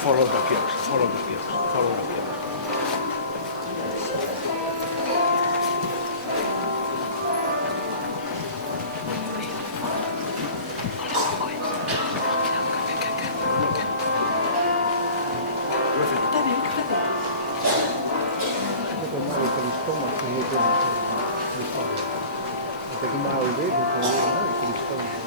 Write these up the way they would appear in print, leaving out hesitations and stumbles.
Follow the gears, follow the gears, follow the gears. Tomare per il stomaco, io perché mi ha vedo per il stomaco.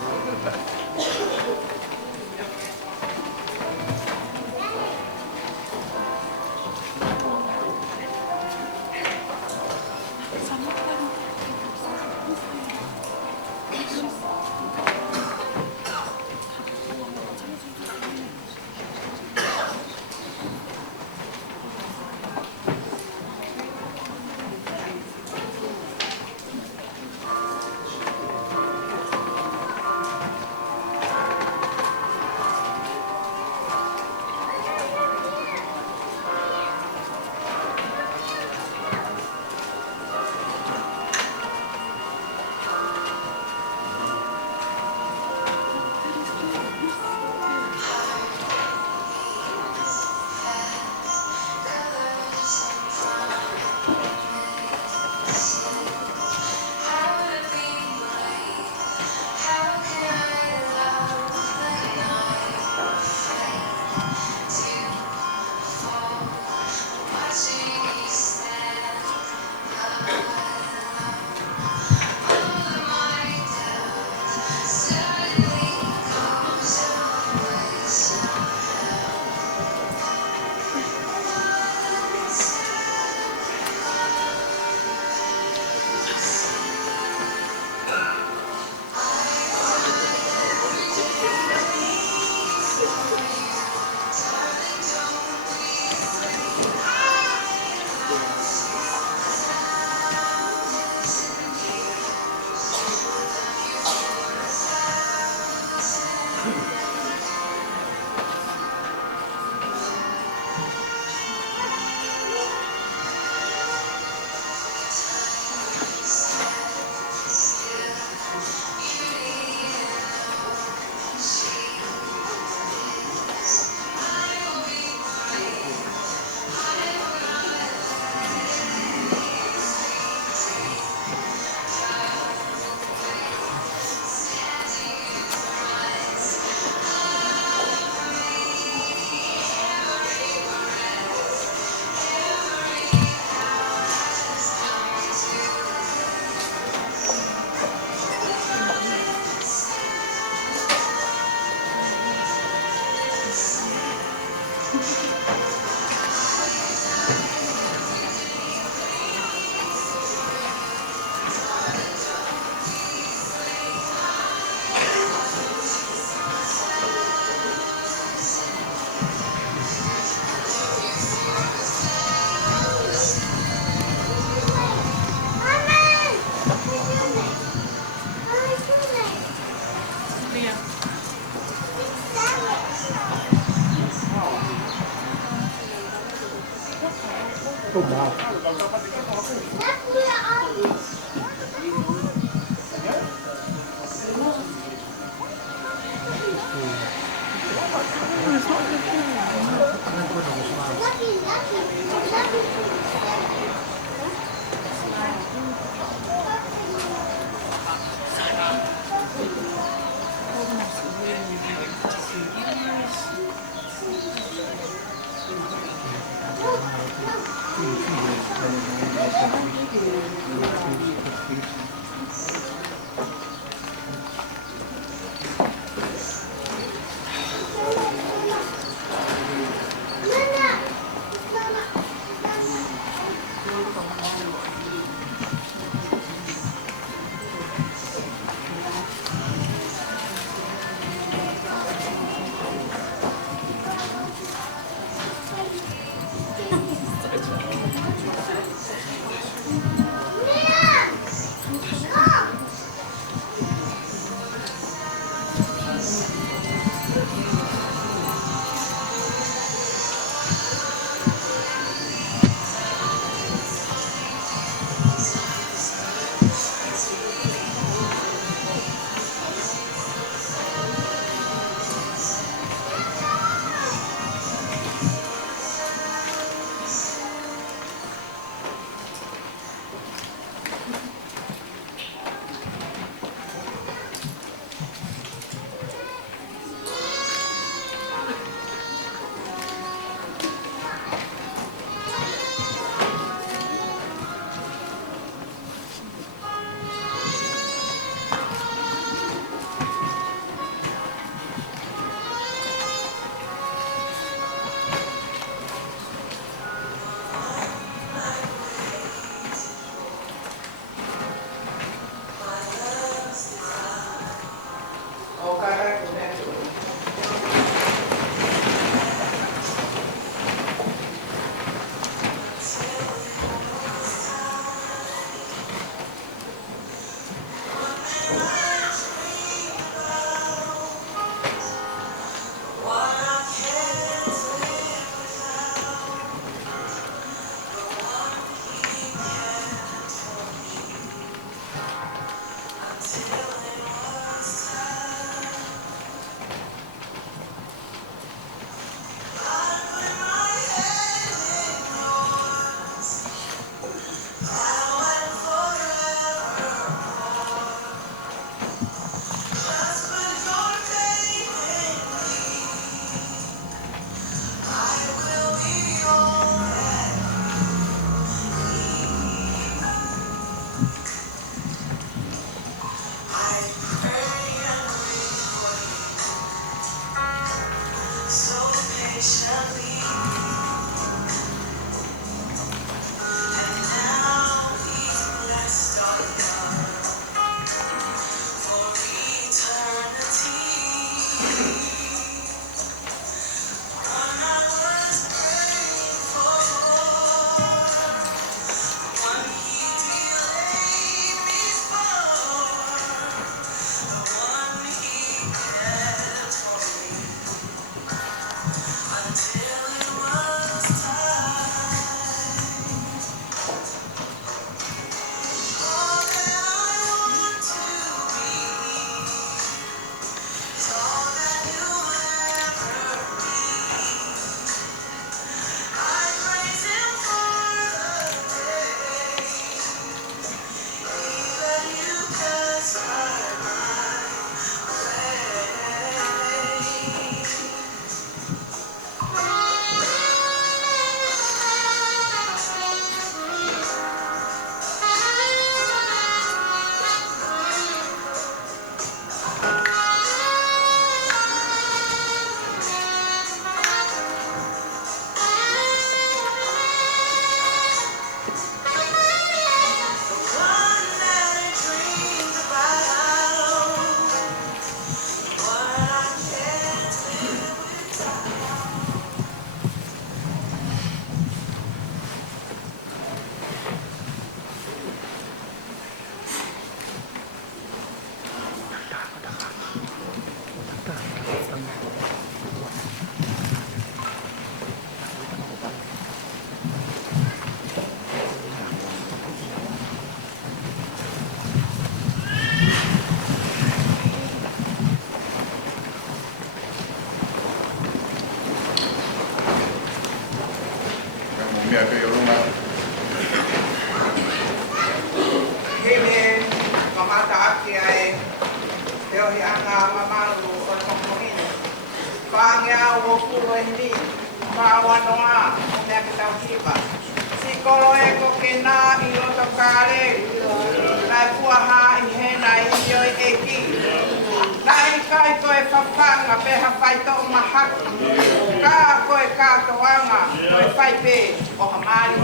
Oh, wow. mea ke orunga. Kene, mamata aki ai, te ohi anga mamaru o tokomini. Pāngea o kuro e ni, pāwanoa o mea ki tau kipa. Sikolo e ko ke nā i roto kāre, nai puaha i hena i ioi e ki. Nai kai koe whapanga peha whai tau mahaki. Kā koe kātoanga, koe whai pē o hamari.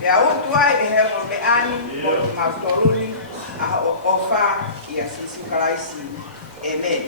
Pea utu ai e he o me ani o mautoluri a o ofa i a sisi karaisi. Amen.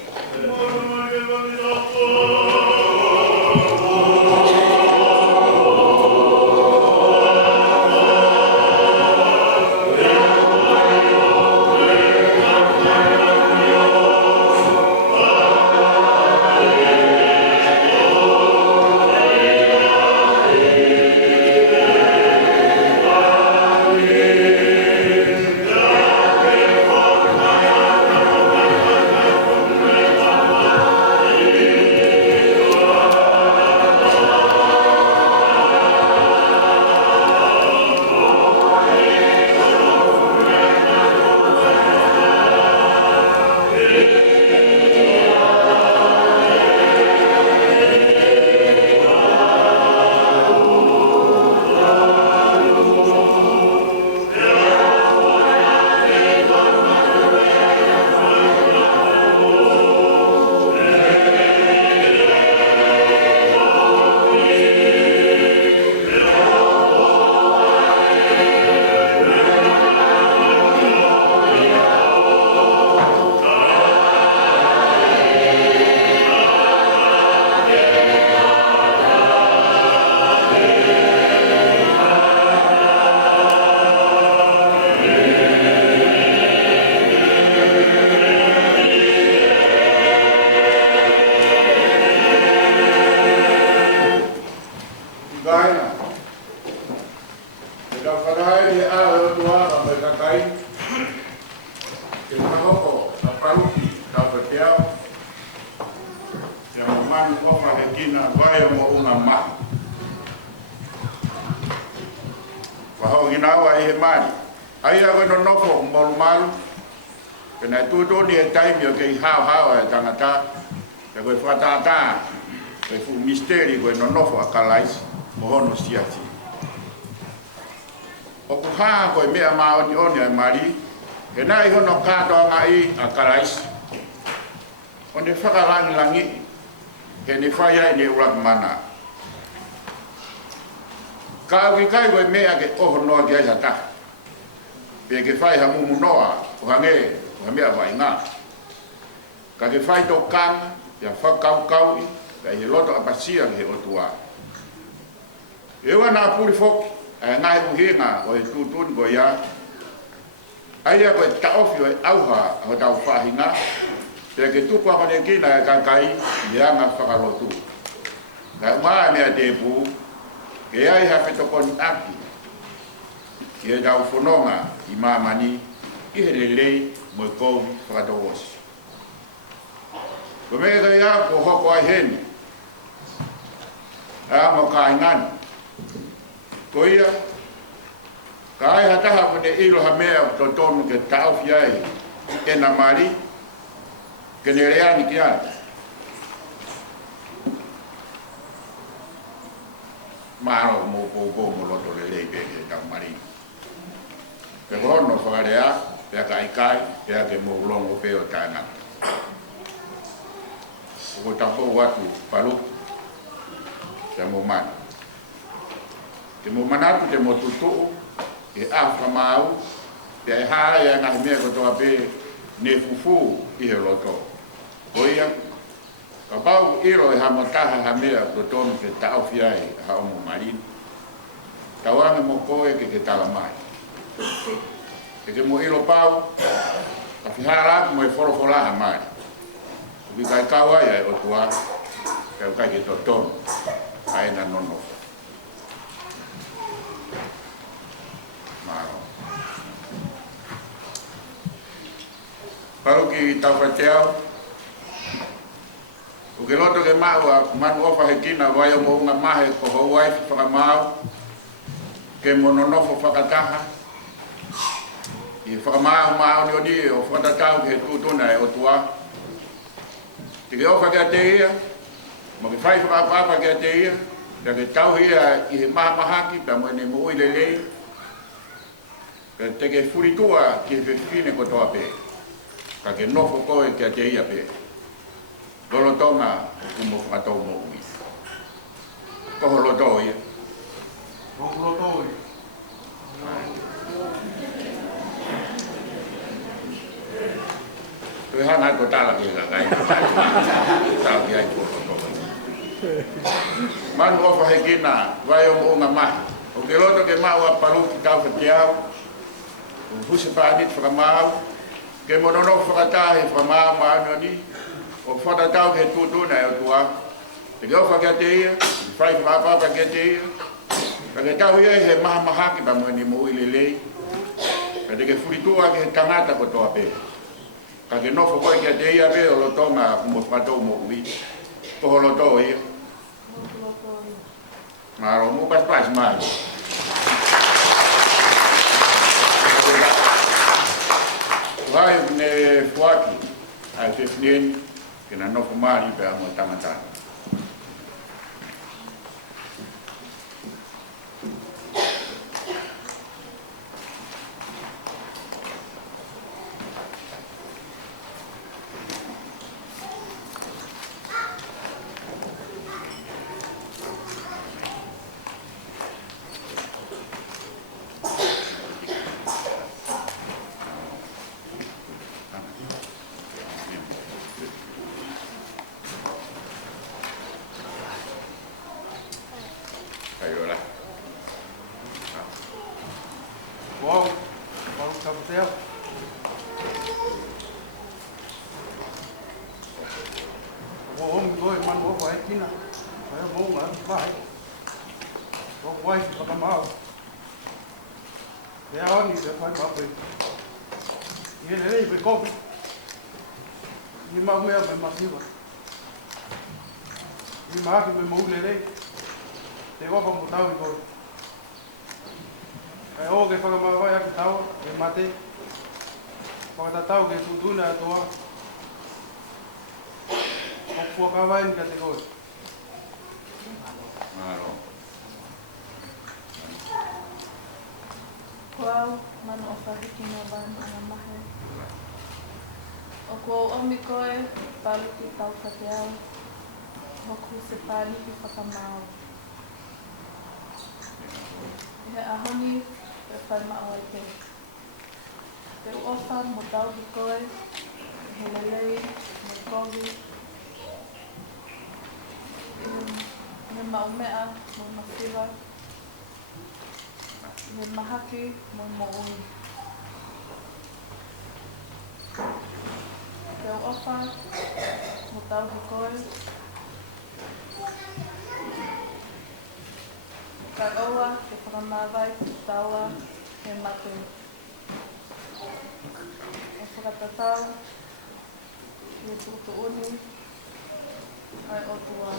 Misteri ko no nofo akalais mohono siati. O kuha ko me ama oni oni mari ke nai hono kato ngai akalais. Onde whakarangi langi ke ne whaia ne urat mana. Ka wi kai ko me ake oho no ke ata. Pe ke whai ha mumu noa o hange o me avai nga. Ka ke whai to kang ya whakau kau kai he loto apasia he otua. E wana puri fok ngai buhinga o e tutun go ya. Aia ko taofi o auha o tau fahinga. Pe ke tu kwa ne kina ka kai ya nga fakalotu. Ka ma me atepu ke ai ha feto kon aki. Ke dau fononga i mamani i hele mo ko fakatos. Ko me ka ya ko hoko ai heni. Mo kaingan ko ia kai hata ha ne ilo ha mea to ton ke tau fiai e na mari ke ne rea ni kia maro mo mo lo to le be ke ta mari ke no fa rea pe kai pe ke mo longo pe o tana ko ta fo watu palu te mo man. Te mo manatu te mo tutu e afa mau te e hara ia nga mea ko toa pe ne fufu i he loto. Oia, ka pau iro e hamataha ha mea ko tonu ke tau fiai ha o mo marin. Tawana mo koe ke tala mai. Ke mo iro pau, ka fihara mo e forofola ha mai. Uki kai kawa ia e o tua, kai ke to tonu. Aina nono. Maro. Paro ki tau whateau. O ke loto ke maua manu ofa he kina wai o mo unga mahe ko hauai whakamau. Ke mononofo whakataha. I whakamau mao ni o ni o whatatau ke tutuna e o tua. Te ke ofa ke a te ia. Mo ke whai whakapapa ke a te ia. Ke tau hia i he mahamahaki pa mo ne mo ilelei. Ke te ke furitua ki he whiwhine ko toa pe. Ka ke nofo koe ke a te ia pe. Lolo tonga ku mo whakatou mo ui. Koho loto ia. Koho loto ia. sana ko tala ki ga kai ta ki ai ko to man o fa hekina vai o nga ma o ke loto ke ma wa palu ki ka fa tiao o fusi pa dit fra ma ke monono fra ta e fra ma no ni o fa ta ta ke tu tu na o tua te go fa ke te fai fra pa pa ke te ke ta hu he ma ma ha ki ba mo ni mo ile le ke ke furitu a ke tangata ko to ape ka ke no fo ko ke te ia be o lo tonga mo fa to mo wi ko lo to ia Maro mo pas mal. Vai ne fuaki a te fnien que na no fumari pe a mo tamata. Wow, baru kapten. Om tôi man bố phải chín à, phải bố mà phải, bố quay và cầm máu, để áo thì phải bảo vệ, như thế này phải có, nhưng mà mẹ phải mặc gì vậy, nhưng mà thì phải mua lên đấy, để có phòng một tao thì thôi. O ke whakamawai aki tau, e mate. Whakatatau ke putuna atoa. O whakawai ni ka te koe. Maro. Koau, manu o whahiki na wanu ana mahe. O kua omi koe, palu ki tau kateau. Hoku se pāli ki whakamau. He ahoni, e whai mao ai te. Te uofa mo tau ki koe, he lelei, mo kogi. Me mau mea, mo masiwa. Me mahaki, mo moui. Te uofa mo tau ki koe. Ka oa, te whakamawai, te taua, he mate. O whakatatau, he tutuuni, ai o tua.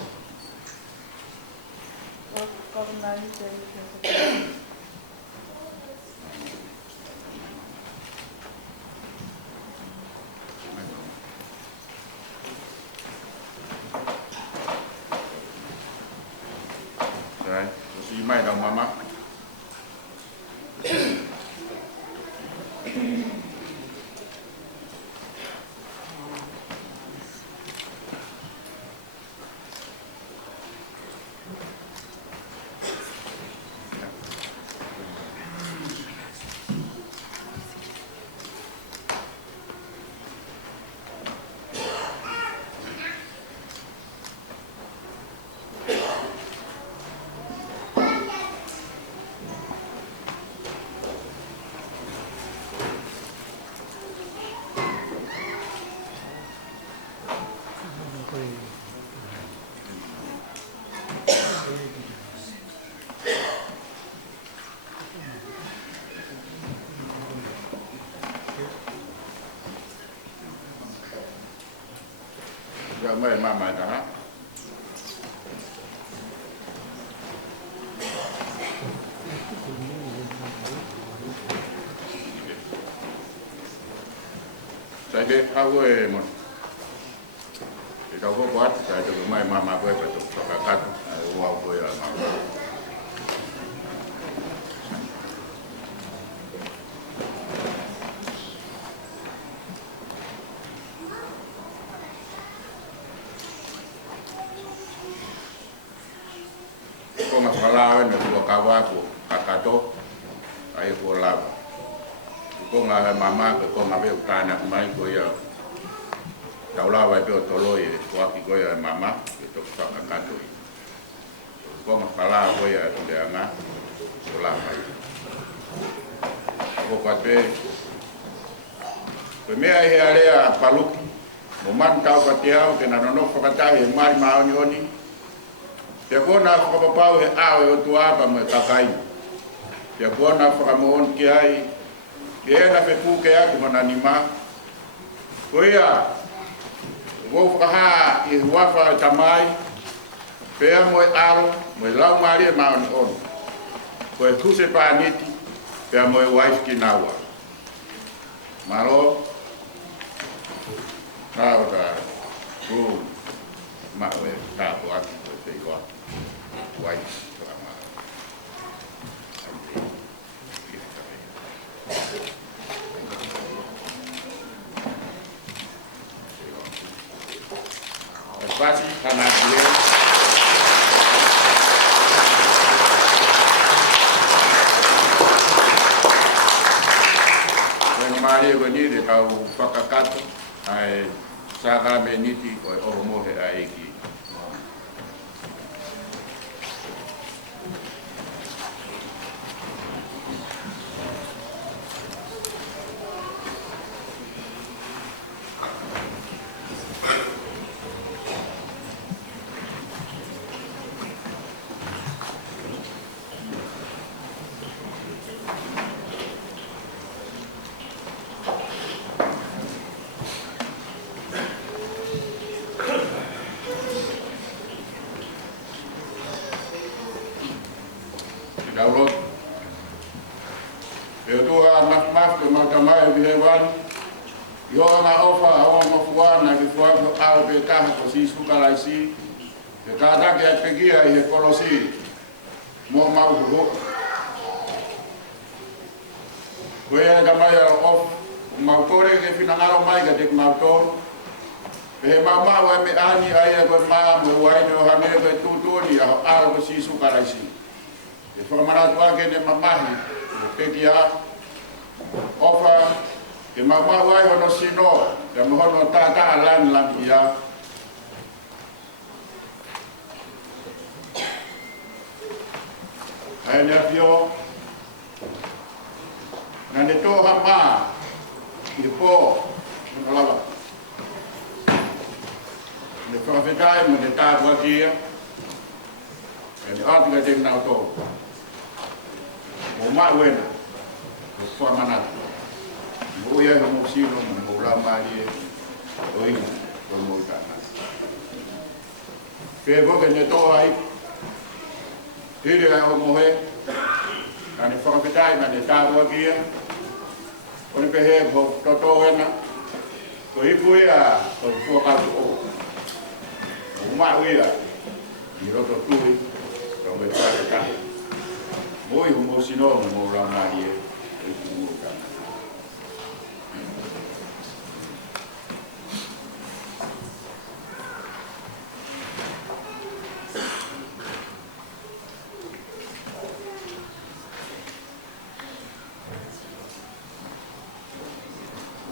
O kaunani te ike. Right. Si mai đâu mama. Giờ mới mà đó. Saya dia awal mon. Kita kau buat saya tu mai mama kau betul. Kakak wow kau ya mama. Kau masalah ni kau kawan aku kakak tu, ayah kau lawan. Kau ngah mama kau ngah be utana mai kau ya. taula vai pe tolo e ko ki ko ya mama ke to ka ka to ko ma pala ko ya te anga so la mai ko ka te pe me ai ale a palu mo man ka ka te au ke na no fa ka e mai ma oni te ko na ko pa pau e a o tu apa me ka kai te ko na fa mo on ki ai ke na pe ku ke a ko na ni ma ko ya wo faha I wafa tamai pea mo aro mo lau mari ma on ko tu se pa niti pea mo wife ki nawa malo na ora ku ma we ta ko aki ko te wa wife la ma Pasti karena dia dan mari begini dia tahu pakakat ai saka meniti ko oromo he aiki Daulot Yaitua mas ke makamai bihewan yo na ofa awang mafuan na kifuan ko au beta ko si sukalaisi ke kada ke pegia I kolosi mo mau ho ko ya kamai of mau kore ke finangaro mai ke tek mau to pe mama wa me ani ai ko ma mo wai no ha me ke tutuni au ko si sukalaisi e whakamara tuake ne mamahi, pekia, ofa, ke mama wai hono sino, ke mahono tata alan lan ia. Hai nepio, nane to hama, I po, ngalawa. Ne whakawhetai mo ne tātua kia, e ne ātika te nau tō. Mo ma wena ko famana mo ya mo sino mo la mari oi ko mo kana ke bo ke ne to ai tire ai mo he ani fa ke dai ma ne ta bo kia ko ne he bo to wena ko I pu ya ko fu ka ko mo ma wea I ro to tu to me ta Moi mo sino mo la mari e mo kana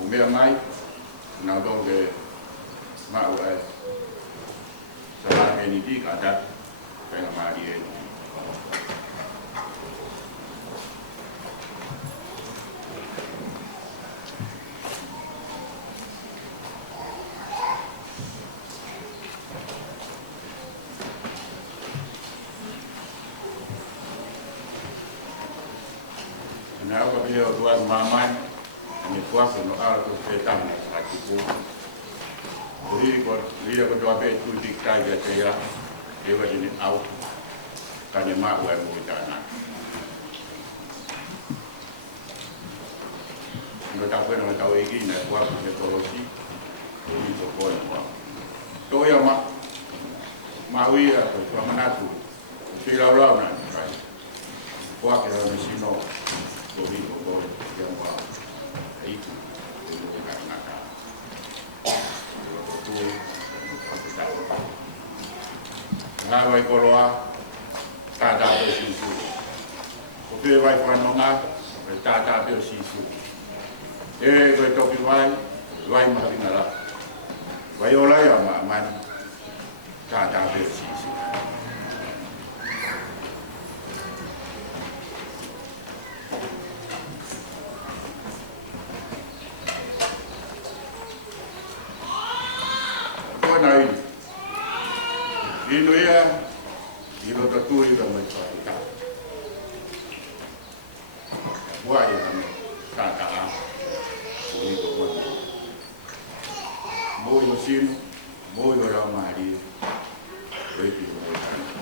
o me mai na do ke ma o e sa ke ni di ka ta pe la mari e na ko bio tuan mamai ni kuasa no ala tu petang ati ku ri ko doa be tu dik kai ga teya e wa ni au ka ni ma wa mo tana no ta ko no ta we gi na kuasa ni ko si ni ko ko no to ya ma wi ya to manatu si la na kai kuasa ni sino Bori bori yang wah itu karena itu ngawai koloa tada bersisu, kopi wai panonga tada bersisu, kau topi wai mati nala, Vai ola ya man ta be si. Ko nai ino ia ino taturi da mai ta. Wai ta Oi ko Moi no sino, moi o rau Maria, repi o moi tani.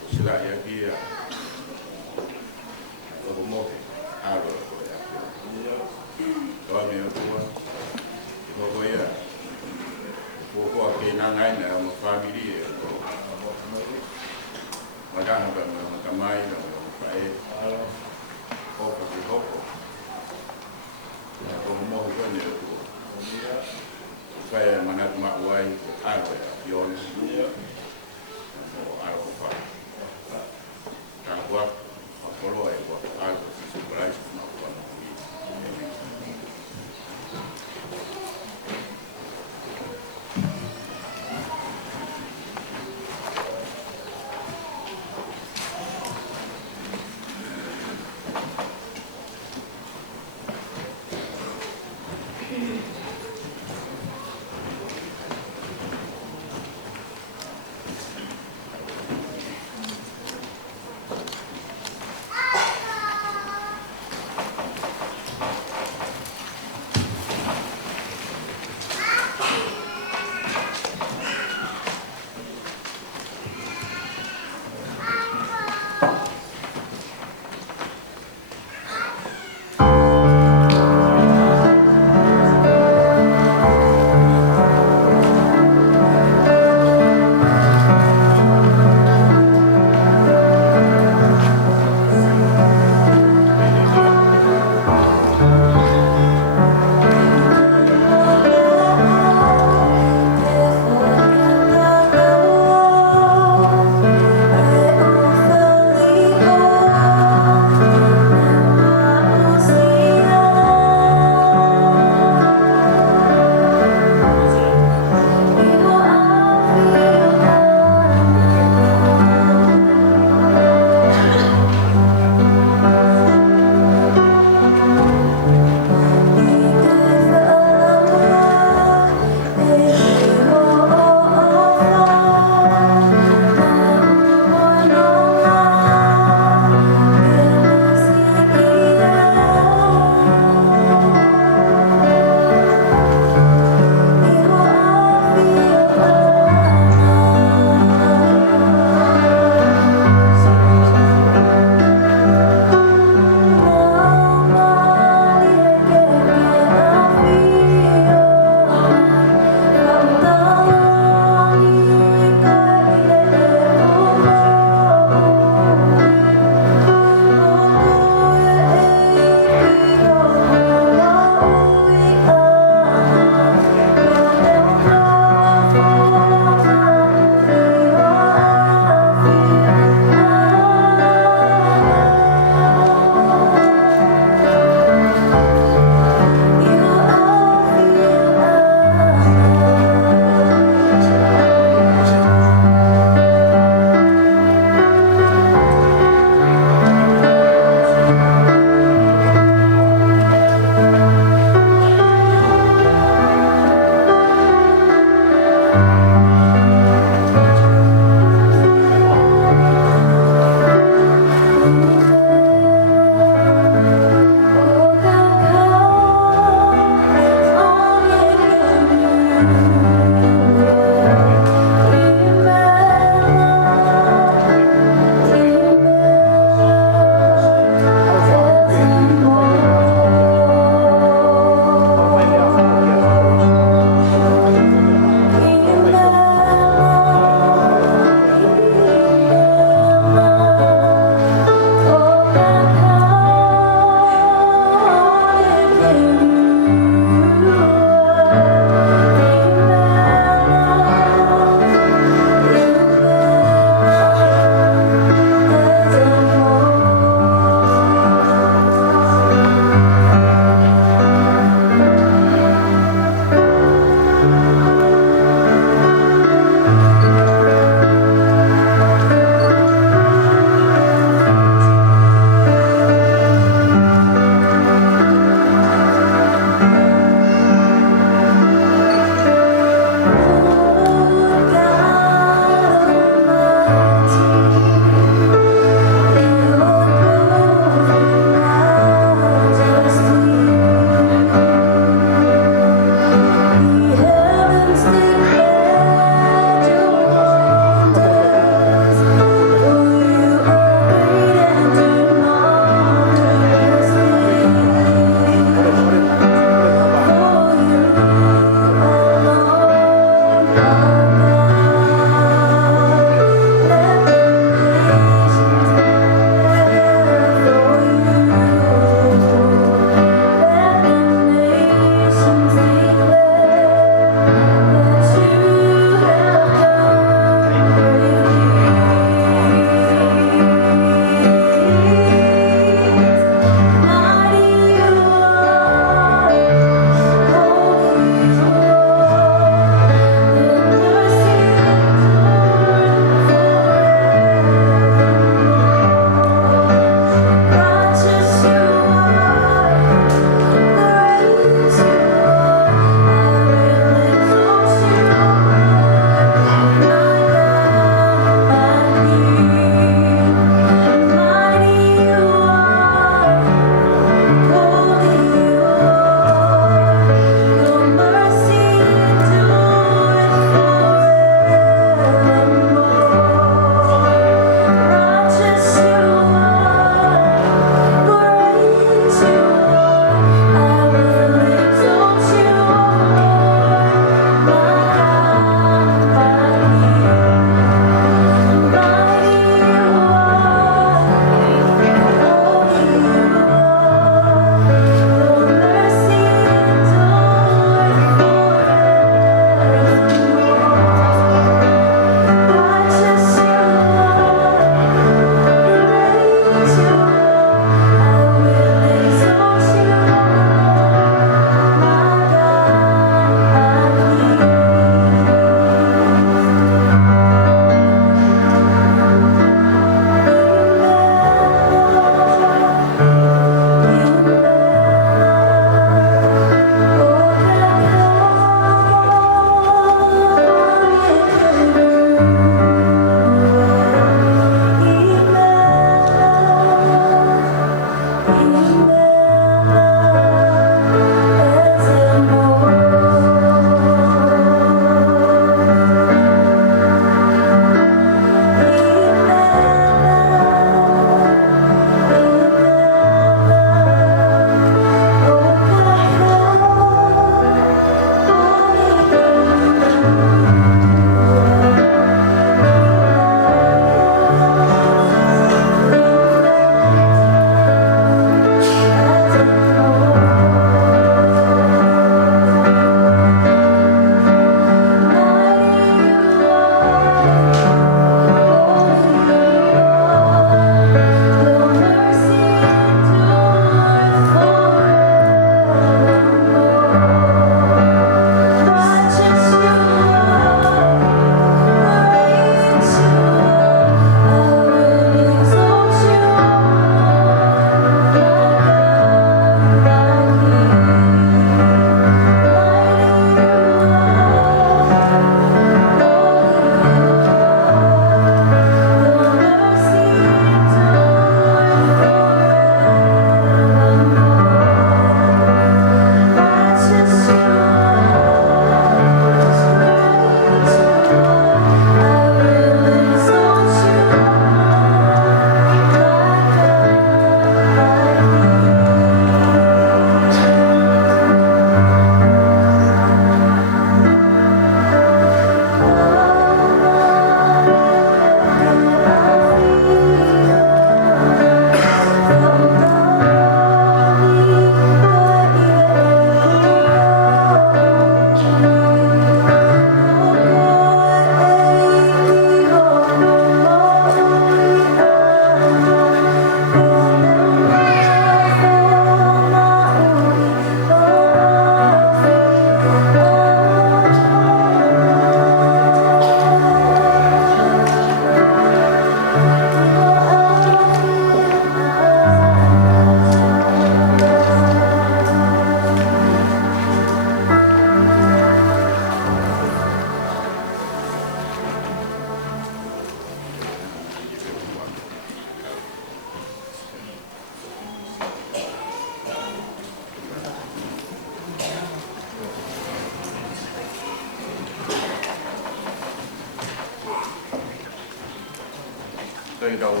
sei dau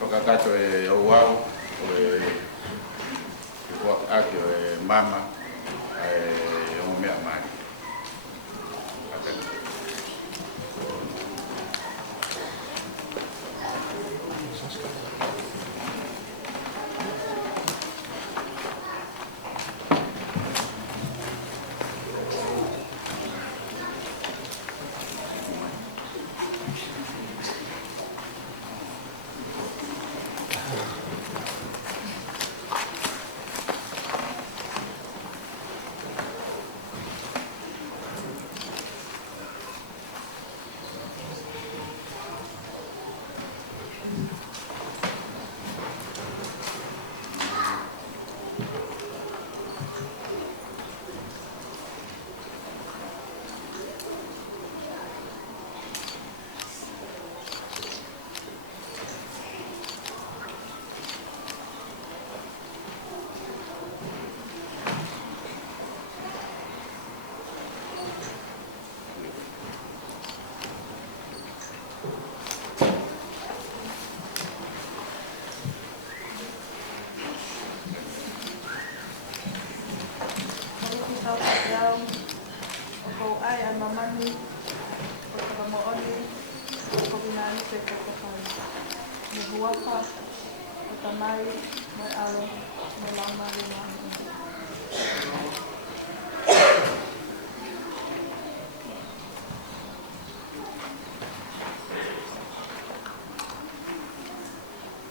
whakakato e au au o e ake o e mama e o mea mai.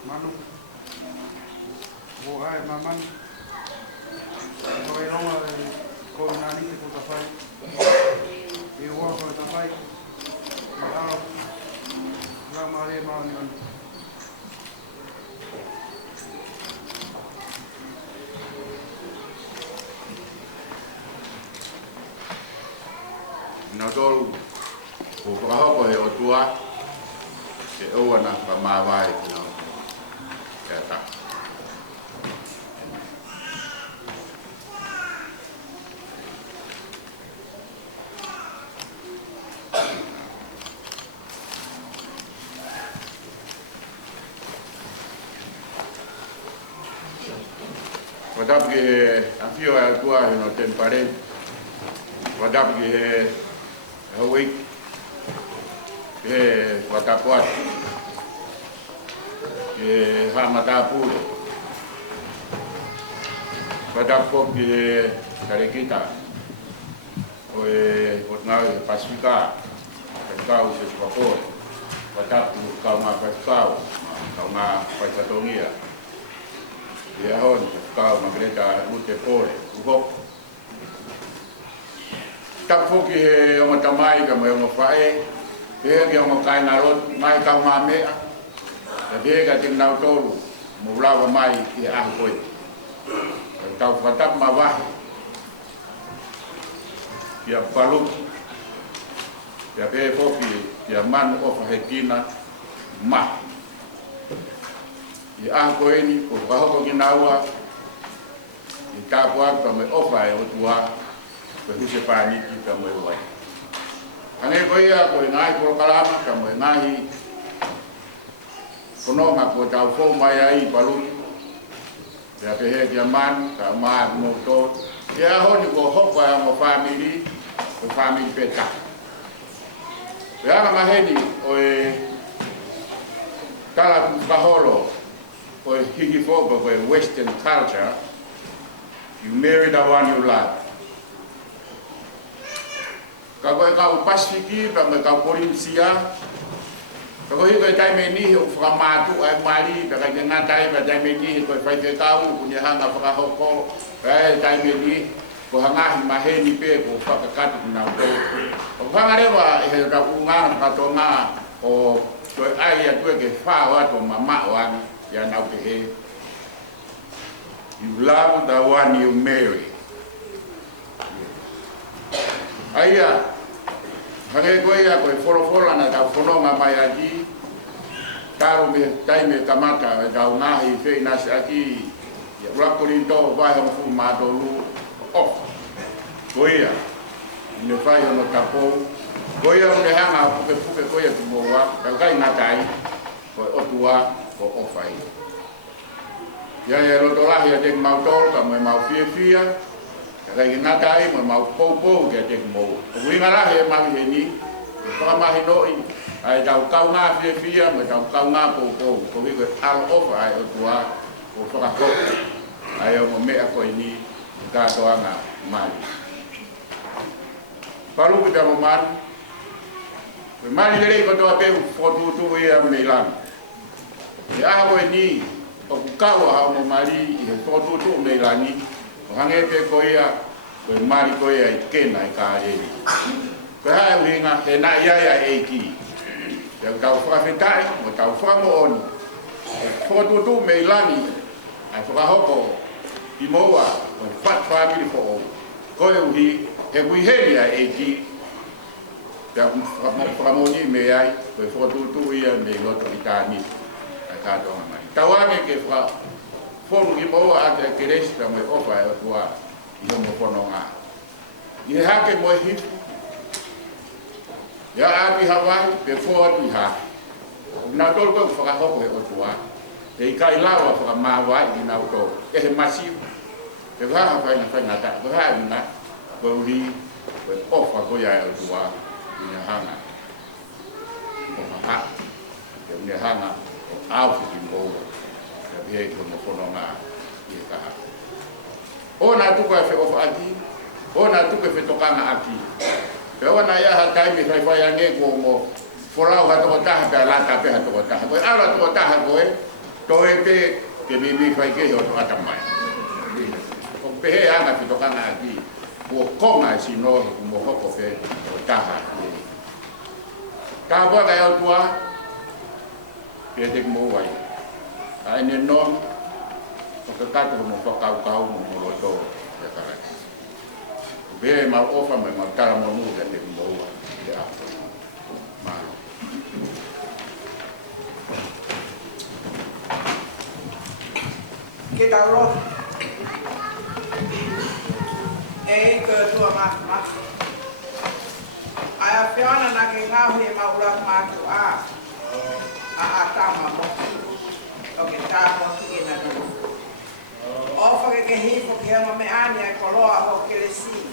Manu, wo ai maman, noi ronga ko nani te ko tafai, e wo ko tafai, ao, na mare mani an. Na tolu ko whakahoko he o tua e oana ka mawai ki nau kia ta. Wadap ki he awhio e tua he no tempare. Wadap ki he hawik he watapuat he hamatapure wadapok ki he karekita o e ngau e pasifika kau se spapore watapu kau ngā pasikau kau ngā paikatongia he ahon kau magreta mute pore uhok tak foki he o matamai ka mo o fae he ke o kai na rot mai ka ma me a de ka tin na tolu mo lava mai e a koi ka fatap ma va ya palu ya be foki ya man o fa hekina ma e a koi ni ko ka ho ki nawa i ka po ka me o fa e o tua Perlu sepani kita mewai. Ane koi aku ngai por kalama kamu ngai. Kono ngaku tahu fo mai ai palu. Ya kehe zaman kama moto. Ya honi ko hokwa mo family, ko family peta. Ya kama heni oi kala kaholo oi higi fo ko western culture. You marry the one you love. Kalau kau Pasifiki, kalau kau Provinsia, kalau kau kai meni famatu ai mali, kalau jangan kai kai meni kau fai kau punya hanga pakahoko, kai meni kau hanga maheni pe kau pakakat na ko. Kau hanga lewa ka unga katonga o kau ai ya tu ke fa wa to mama wan ya na ke. You love the one you marry. Aya Hage koe a koe whorowhora na tau whanonga mai aki Taro me taime kamaka e tau ngahi whei nasi aki Ia urakorin tō vai hong fu mātolu off Koe a, me whai hong tapo Koe a me hanga puke puke koe a tumoa Kau kai ngatai ko o tua ko o fai ya ya lo tola ya dek mau tol ka mau fia ka ga ina kai mau popo ke dek mau o wi ngala he ma he ni ko ma he no i ai tau kau nga fia ma tau kau nga popo ko wi ko al of ai o tua o fa ko ai o me a ko ni ka to nga mali palu kita moman mali lele ko to ape foto tu ia melang ya ho ni o ka wa mo mali i foto tu melani o hange pe ko ia ko mali ko ia ke na ka e ko ha winga he na ia e ki ya ka fa fetai mo ta fa mo on foto tu melani ai fa ho ko i mo wa o fat family ko ko hi e kui heria e ki ya framoni me ai ko foto tu ia me loto itani ka do mai tawange ke fra fonu ki mo a te keresta mo ofa e tua i mo fononga i ha ke mo hi ya a bi hawai pe fo ni ha na tol ko fra ho ko tua e kai lawa fra ma wa i na to e masi ke ha fa na ta ha na ko ri ko ofa ko ya e tua i hanga ko ha ke ni hanga au ki mo ka be ko mo kono na i ka ona tu ko fe of ati ona tu ko fe tokanga ati pe ona ya ha tai mi fa ya nge ko mo fola ha to ta ha la ta pe ha to ta ko ala to ta ha ko e to e pe ke mi fa ke yo to ata mai ko pe ha na fe tokanga ati ko ko na si no mo ko pe ta ha ka ba ga yo tua Pedek mo wai, ai ne non, o ka kato mo kau mo loto ya kara. Be ma ofa me ma kara mo nu de mo ya. Ma. Kita ro. Ke tua ma. Ai a fiona na ke ngau he ma ura ma tu a. Tama mo okay tama ki na no ofa ke hi fo ke ma me ani ai koloa ho ke si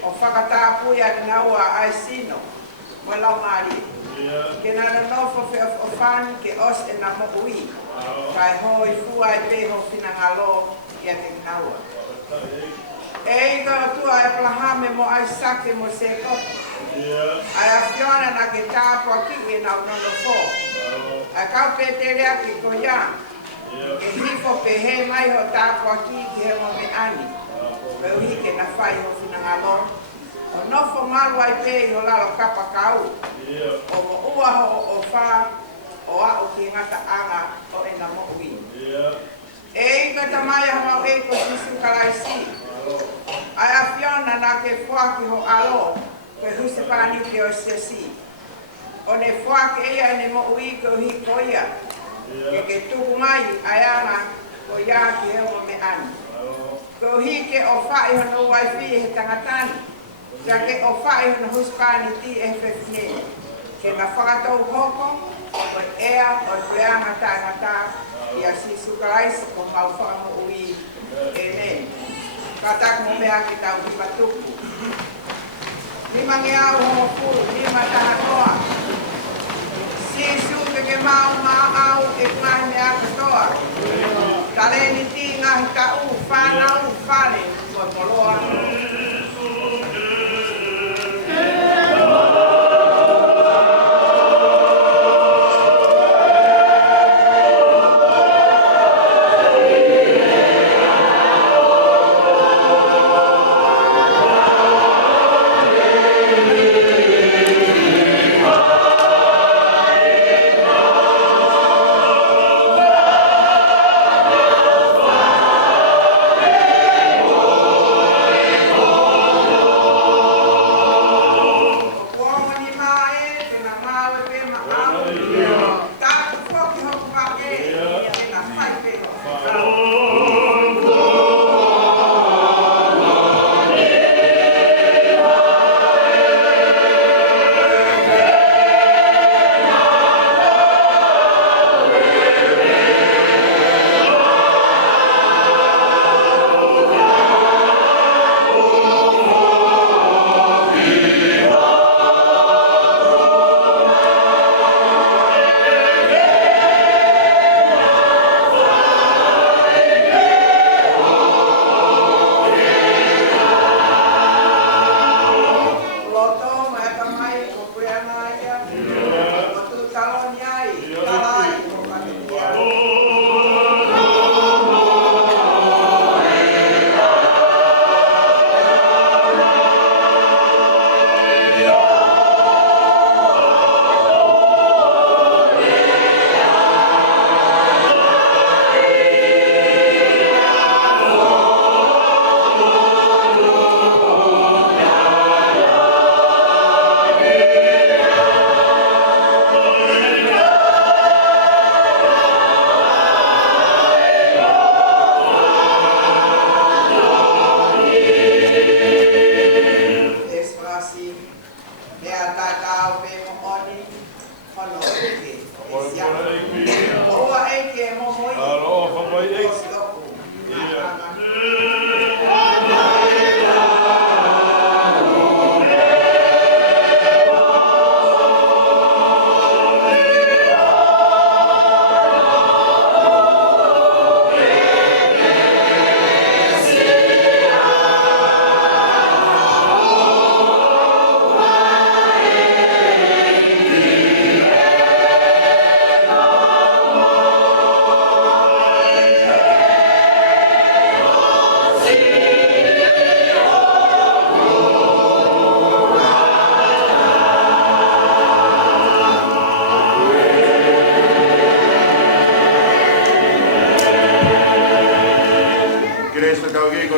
o fa ta pu ya na wa ai sino mo la mari ke na no fo fe o fan ke os e na mo ui kai ho i fu ai pe ho fina ngalo ya ke na wa e ga tu ai plahame mo ai sake mo se ko ai a fiona na ke ta po ki na no fo a ka petere aki ko ya e hifo pe he mai ho ta ko ki ke mo me ani pe hi ke na fai ho fina ngalo o no fo mal wai pe ho la lo kapa kau o mo ua ho o fa o a o ki ngata anga o e na mo ui e ka tamai ha e ko sisu karaisi ai a fiona na ke fo ki ho alo pe hu se pani ke o sesi o ne fua ke ia ne mo ui ko hi ko ia ke tuku mai ayama ko ia ki he mo me ani ko hi ke o fai hono wifi he tangatani ja ke o fai hono huspani ti e fefne ke na whakatau hoko o ea o preanga tangata ia si sukarais ko mau whaka mo ui e ne katak mo mea ki tau hi matuku ni mangi au ho fu ni matahatoa Yesu ke mau au e mai me a toa. Tale ni tinga ka u fa na u fale ko poloa.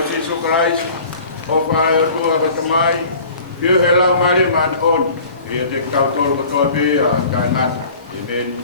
o Jesu Christ, o whae o tua katamai, pio he lau mare man on, e te kautoro kotoa me a kainata. Amen.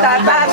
Tata,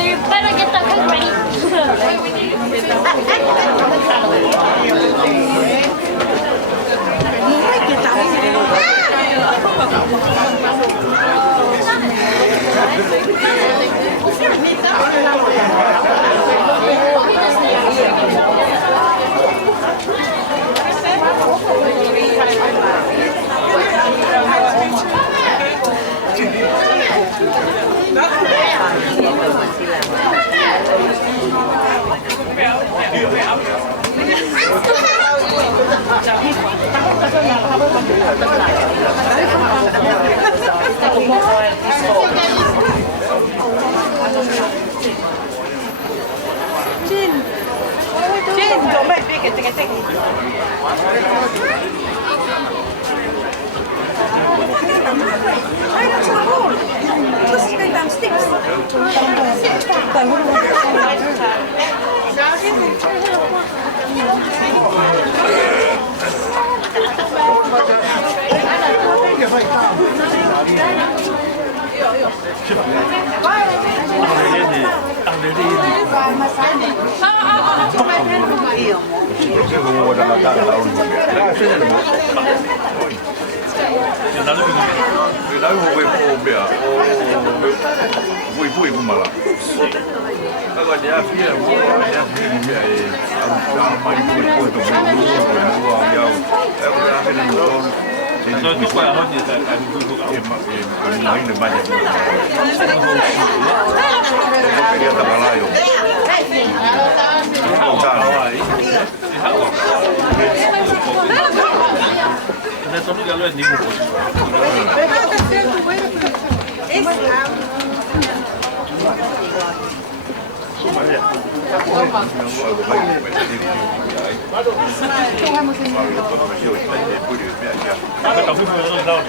So you better get the cook ready. Jin, don't make big thing.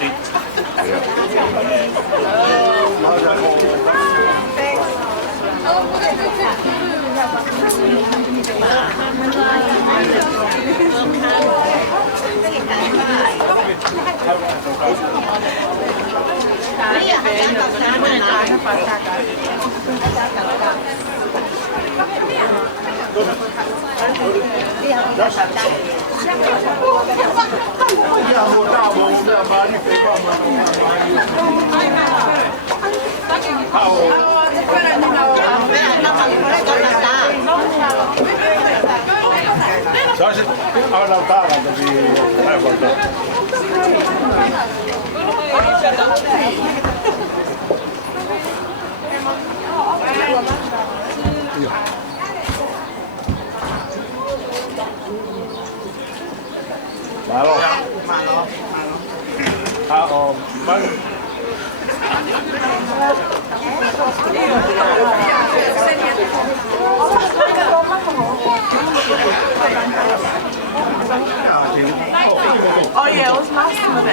Tapi Malo. Man. Oh yeah, it was nice to meet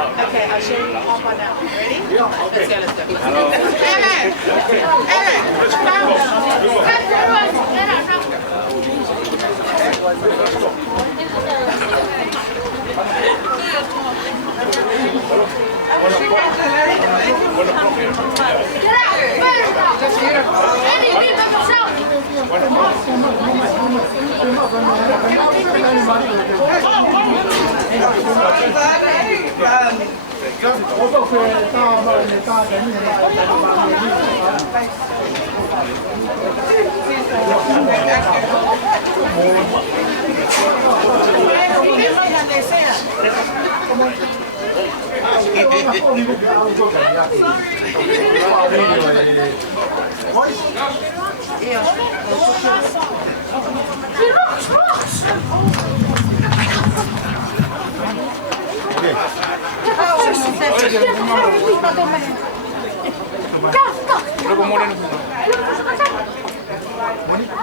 Okay, I'll show you all by now. Ready? Yeah, okay. Let's go.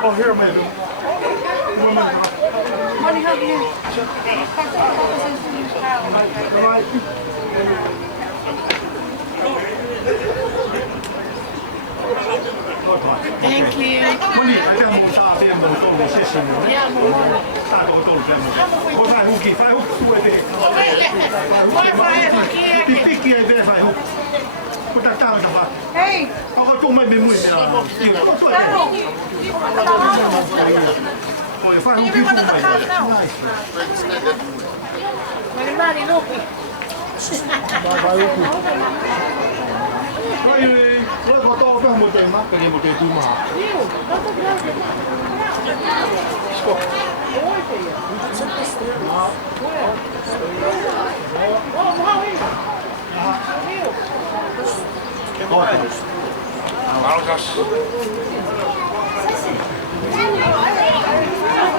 Oh, here, maybe. Money, help me. Thank you. Moni, aja mau tak ada mau tolong sesi ni. Ya, mau. Tak tahu tolong kan. Kau fai hoki suai deh. Pikir deh fai hoki. Kau tak tahu apa. Hey. Kau tu mai memui ni lah. Kau tu ada. Oh, fai hoki tu mai. Magandang look. Ai, lo kau tahu apa mau tema? Kau mau tu mah. Malkas.